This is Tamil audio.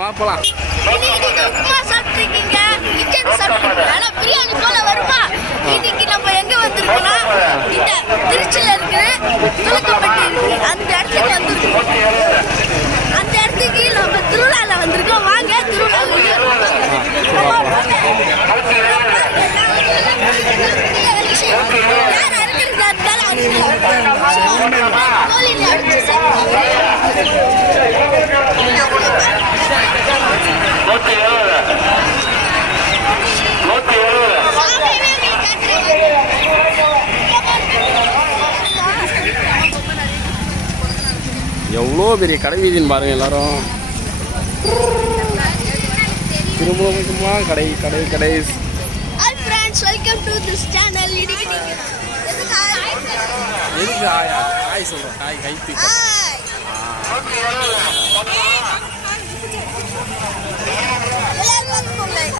வா போலாம். உப்புமா சாப்பிட்டுருக்கீங்க, கிச்சன் சாப்பிட்டுருக்கீங்க, ஆனால் பிரியாணி போல வருமா? இன்னைக்கு நம்ம எங்க வந்திருக்கோம்னா இந்த திருச்சியில் இருக்கிற துலக்கப்பட்டி இருக்கு அந்த இடத்துக்கு வந்திருக்கோம். அந்த இடத்துக்கு நம்ம திருவிழால வந்திருக்கோம். வாங்க திருவிழாவில் எவ்வளோ பெரிய கடை வீதின்னு பாருங்க எல்லாரும். திரும்ப கடை கடை கடை. Hi friends, welcome to this channel. எதுக்கு ஆயா ஹாய் சொல்கிறோம். ஹாய் கைத்து. Hi.